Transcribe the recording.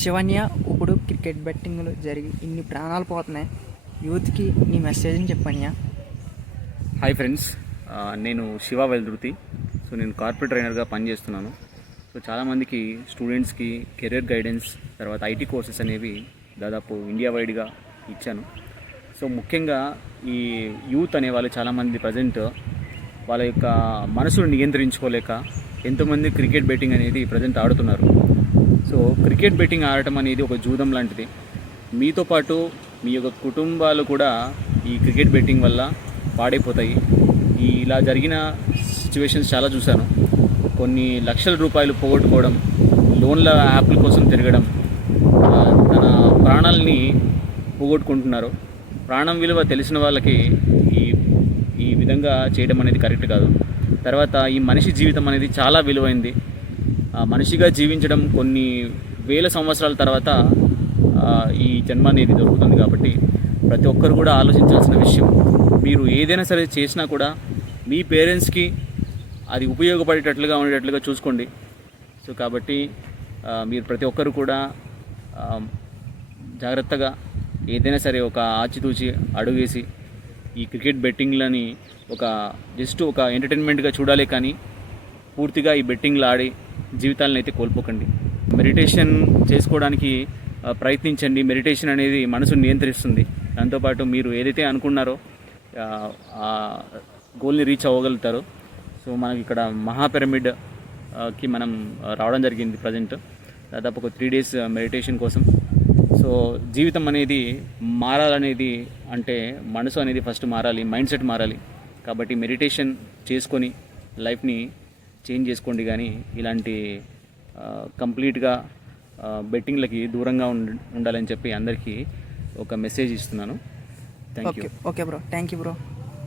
శివన్య ఇప్పుడు క్రికెట్ బెట్టింగ్లు జరిగి ఇన్ని ప్రాణాలు పోతున్నాయి. యూత్కి నీ మెసేజ్ని చెప్పన్యా. హాయ్ ఫ్రెండ్స్, నేను శివ వెల్దుర్తి. సో నేను కార్పొరేట్ ట్రైనర్గా పనిచేస్తున్నాను. సో చాలామందికి స్టూడెంట్స్కి కెరీర్ గైడెన్స్, తర్వాత ఐటీ కోర్సెస్ అనేవి దాదాపు ఇండియా వైడ్గా ఇచ్చాను. సో ముఖ్యంగా ఈ యూత్ అనే వాళ్ళు చాలామంది ప్రజెంట్ వాళ్ళ యొక్క మనసును నియంత్రించుకోలేక ఎంతోమంది క్రికెట్ బెట్టింగ్ అనేది ప్రజెంట్ ఆడుతున్నారు. సో క్రికెట్ బెట్టింగ్ ఆడటం అనేది ఒక జూదం లాంటిది. మీతో పాటు మీ యొక్క కుటుంబాలు కూడా ఈ క్రికెట్ బెట్టింగ్ వల్ల పాడైపోతాయి. ఇలా జరిగిన సిచ్యువేషన్స్ చాలా చూశాను. కొన్ని లక్షల రూపాయలు పోగొట్టుకోవడం, లోన్ల యాప్ల కోసం తిరగడం, తన ప్రాణాలని పోగొట్టుకుంటున్నారు. ప్రాణం విలువ తెలిసిన వాళ్ళకి ఈ విధంగా చేయడం అనేది కరెక్ట్ కాదు. తర్వాత ఈ మనిషి జీవితం అనేది చాలా విలువైంది. మనిషిగా జీవించడం కొన్ని వేల సంవత్సరాల తర్వాత ఈ జన్మ అనేది దొరుకుతుంది. కాబట్టి ప్రతి ఒక్కరు కూడా ఆలోచించాల్సిన విషయం, మీరు ఏదైనా సరే చేసినా కూడా మీ పేరెంట్స్కి అది ఉపయోగపడేటట్లుగా ఉండేటట్లుగా చూసుకోండి. సో కాబట్టి మీరు ప్రతి ఒక్కరు కూడా జాగ్రత్తగా ఏదైనా సరే ఒక ఆచితూచి అడుగేసి ఈ క్రికెట్ బెట్టింగ్లని జస్ట్ ఒక ఎంటర్టైన్మెంట్గా చూడాలి, కానీ పూర్తిగా ఈ బెట్టింగ్లు ఆడి జీవితాలను అయితే కోల్పోకండి. మెడిటేషన్ చేసుకోవడానికి ప్రయత్నించండి. మెడిటేషన్ అనేది మనసును నియంత్రిస్తుంది. దాంతోపాటు మీరు ఏదైతే అనుకున్నారో ఆ గోల్ని రీచ్ అవ్వగలుగుతారు. సో మనకి ఇక్కడ మహాపిరమిడ్కి మనం రావడం జరిగింది ప్రజెంట్, దాదాపు ఒక 3 days మెడిటేషన్ కోసం. సో జీవితం అనేది మారాలనేది అంటే మనసు అనేది ఫస్ట్ మారాలి, మైండ్ సెట్ మారాలి. కాబట్టి మెడిటేషన్ చేసుకొని లైఫ్ని చేంజ్ చేసుకోండి, కానీ ఇలాంటి కంప్లీట్గా బెట్టింగ్లకి దూరంగా ఉండాలని చెప్పి అందరికీ ఒక మెసేజ్ ఇస్తున్నాను. Thank you. Okay bro, thank you bro.